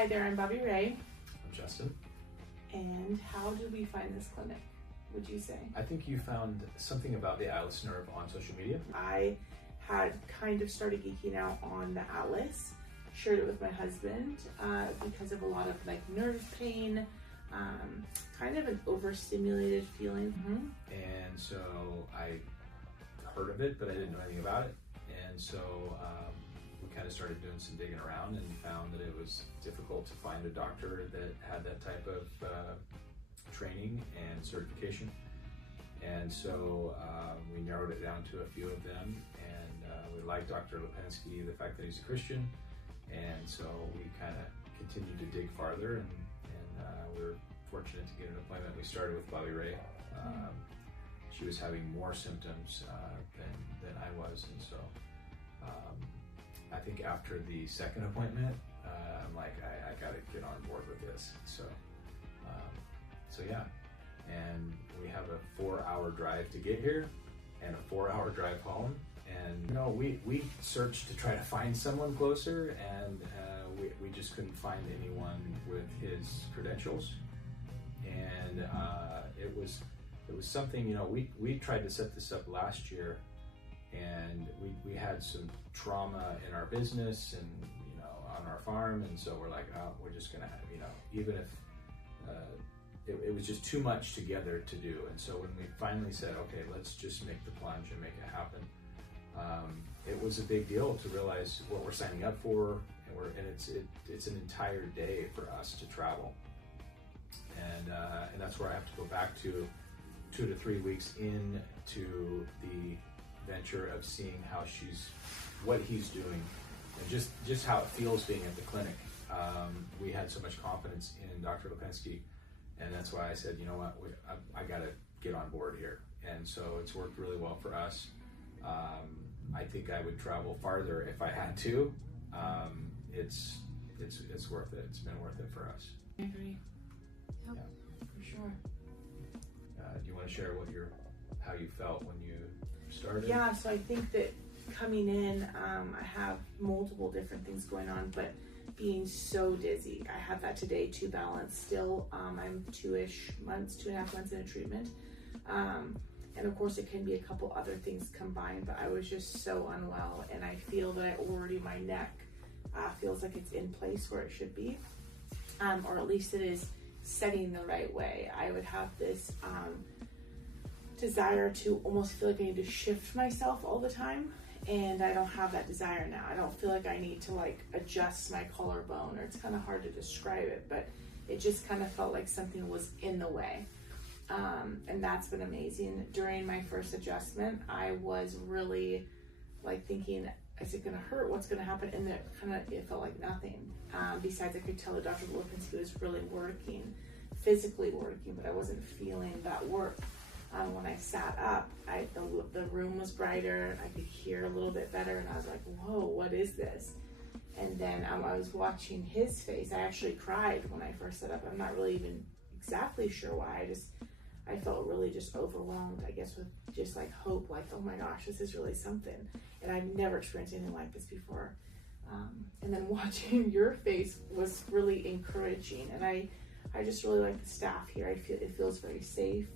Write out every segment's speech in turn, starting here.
Hi there, I'm Bobbi Rae. I'm Justin. And how did we find this clinic, would you say? I think you found something about the Atlas nerve on social media. I had kind of started geeking out on the Atlas, shared it with my husband because of a lot of like nerve pain, kind of an overstimulated feeling. And so I heard of it, but I didn't know anything about it. And so we kind of started doing some digging around and found that it was difficult to find a doctor that had that type of training and certification. And so we narrowed it down to a few of them, and we liked Dr. Lipinski, the fact that he's a Christian. And so we kind of continued to dig farther, and we were fortunate to get an appointment. We started with Bobbi Rae. She was having more symptoms than I was, and so I think after the second appointment, I'm like, I got to get on board with this. So yeah, and we have a 4-hour drive to get here and a 4-hour drive home. And you know, we searched to try to find someone closer, and we just couldn't find anyone with his credentials. And it was something, you know, we tried to set this up last year, and we had some trauma in our business and, you know, on our farm, and so we're like, oh, we're just gonna have, you know, even if it was just too much together to do. And so when we finally said, okay, let's just make the plunge and make it happen, it was a big deal to realize what we're signing up for, and it's an entire day for us to travel, and that's where I have to go back to 2 to 3 weeks into the venture of seeing what he's doing, and just how it feels being at the clinic. We had so much confidence in Dr. Lipinski, and that's why I said, you know what, I got to get on board here. And so it's worked really well for us. I think I would travel farther if I had to. It's worth it. It's been worth it for us. I agree. Yep, yeah. For sure. Do you want to share how you felt when you started? Yeah, so I think that coming in, I have multiple different things going on, but being so dizzy, I have that today to balance still. I'm 2.5 months into treatment. And of course it can be a couple other things combined, but I was just so unwell, and I feel that my neck feels like it's in place where it should be, or at least it is setting the right way. I would have this desire to almost feel like I need to shift myself all the time, and I don't have that desire now. I don't feel like I need to like adjust my collarbone, or it's kind of hard to describe it, but it just kind of felt like something was in the way. And that's been amazing. During my first adjustment, I was really like thinking, is it gonna hurt? What's gonna happen? And it felt like nothing. Besides, I could tell that Dr. Lipinski was really working, physically working, but I wasn't feeling that work. When I sat up, the room was brighter, I could hear a little bit better, and I was like, whoa, what is this? And then I was watching his face. I actually cried when I first sat up. I'm not really even exactly sure why. I felt really just overwhelmed, I guess, with just like hope, like, oh my gosh, this is really something. And I've never experienced anything like this before. And then watching your face was really encouraging. And I just really like the staff here. It feels very safe.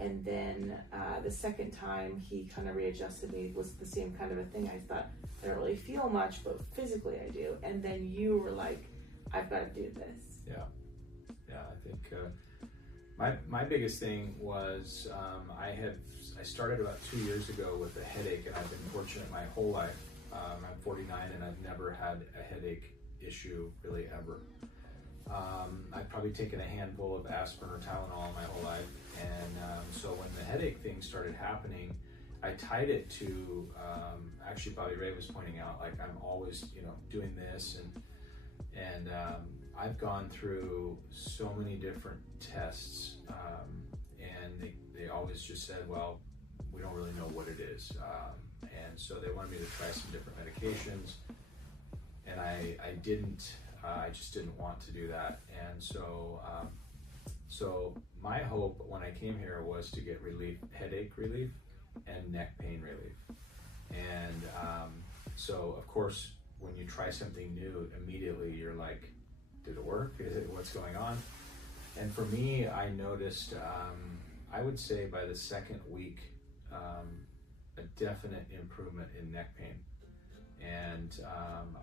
And then the second time he kind of readjusted me was the same kind of a thing. I thought, I don't really feel much, but physically I do. And then you were like, I've got to do this. Yeah, I think my biggest thing was I started about 2 years ago with a headache, and I've been fortunate my whole life. I'm 49 and I've never had a headache issue really ever. I've probably taken a handful of aspirin or Tylenol my whole life, and so when the headache thing started happening, I tied it to actually Bobbi Rae was pointing out, like, I'm always, you know, doing this, and I've gone through so many different tests, and they always just said, well, we don't really know what it is, and so they wanted me to try some different medications, and I didn't. I just didn't want to do that, and so my hope when I came here was to get relief, headache relief, and neck pain relief. And so of course, when you try something new, immediately you're like, did it work? What's going on? And for me, I noticed, I would say by the second week, a definite improvement in neck pain. And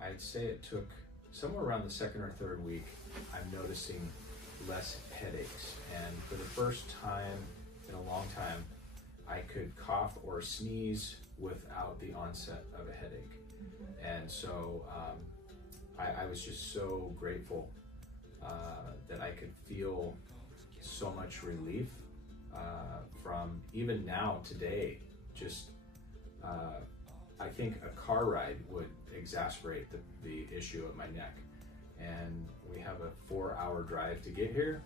I'd say it took somewhere around the second or third week, I'm noticing less headaches. And for the first time in a long time, I could cough or sneeze without the onset of a headache. And so I was just so grateful that I could feel so much relief from even now today. Just I think a car ride would exacerbate the issue of my neck, and we have a 4-hour drive to get here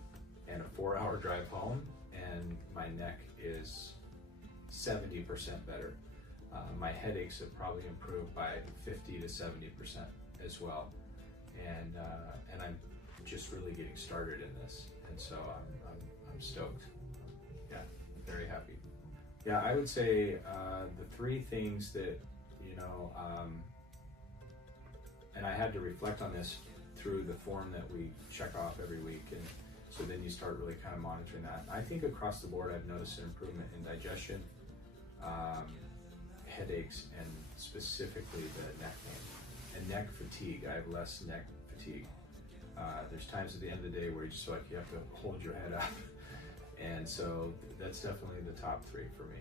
and a 4-hour drive home, and my neck is 70% better. My headaches have probably improved by 50 to 70% as well, and I'm just really getting started in this, and so I'm stoked. Yeah, I'm very happy. Yeah, I would say the three things that, you know, and I had to reflect on this through the form that we check off every week, and so then you start really kind of monitoring that. I think across the board I've noticed an improvement in digestion, headaches, and specifically the neck pain and neck fatigue. I have less neck fatigue. There's times at the end of the day where you just like you have to hold your head up, and so that's definitely the top three for me.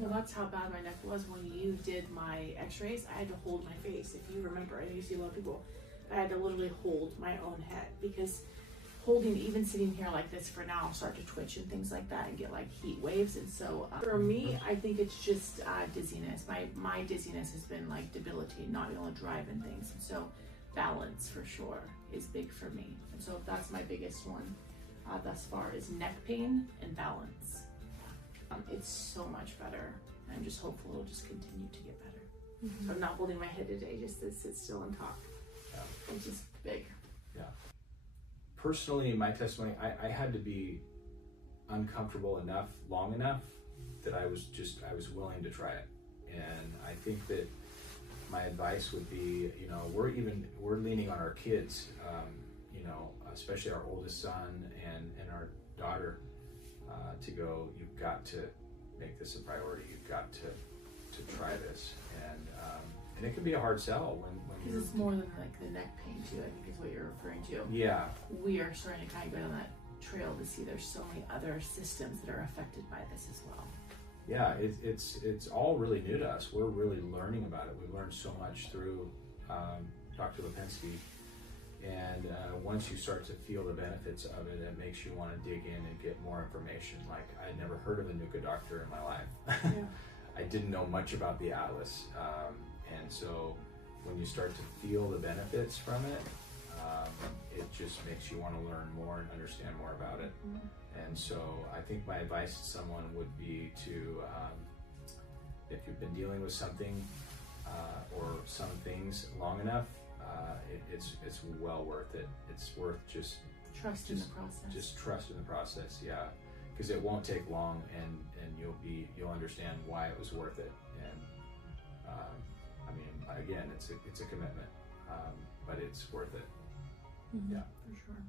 Well, that's how bad my neck was when you did my x-rays. I had to hold my face. If you remember, I know you see a lot of people, I had to literally hold my own head, because holding, even sitting here like this for now, I'll start to twitch and things like that and get like heat waves. And so for me, I think it's just dizziness. My dizziness has been like debilitating, not being able to drive and things. And so balance for sure is big for me. And so that's my biggest one thus far, is neck pain and balance. It's so much better. I'm just hopeful it'll just continue to get better. I'm not holding my head today, just to sit still and talk. Yeah. Which is big. Yeah. Personally, my testimony, I had to be uncomfortable enough, long enough, that I was willing to try it. And I think that my advice would be, you know, we're leaning on our kids, you know, especially our oldest son and our daughter, to go, you've got to make this a priority. You've got to try this. And it can be a hard sell when because it's more than like the neck pain too, I think is what you're referring to. Yeah. We are starting to kind of go down that trail to see there's so many other systems that are affected by this as well. Yeah, it's all really new to us. We're really learning about it. We've learned so much through Dr. Lipinski, and once you start to feel the benefits of it, it makes you want to dig in and get more information. Like, I'd never heard of a NUCCA doctor in my life. Yeah. I didn't know much about the Atlas, and so when you start to feel the benefits from it, it just makes you want to learn more and understand more about it. And so I think my advice to someone would be to, if you've been dealing with something or some things long enough, it's well worth it. It's worth just trust in the process. Just trust in the process, yeah, because it won't take long, and you'll understand why it was worth it. And I mean, again, it's a commitment, but it's worth it. Yeah, for sure.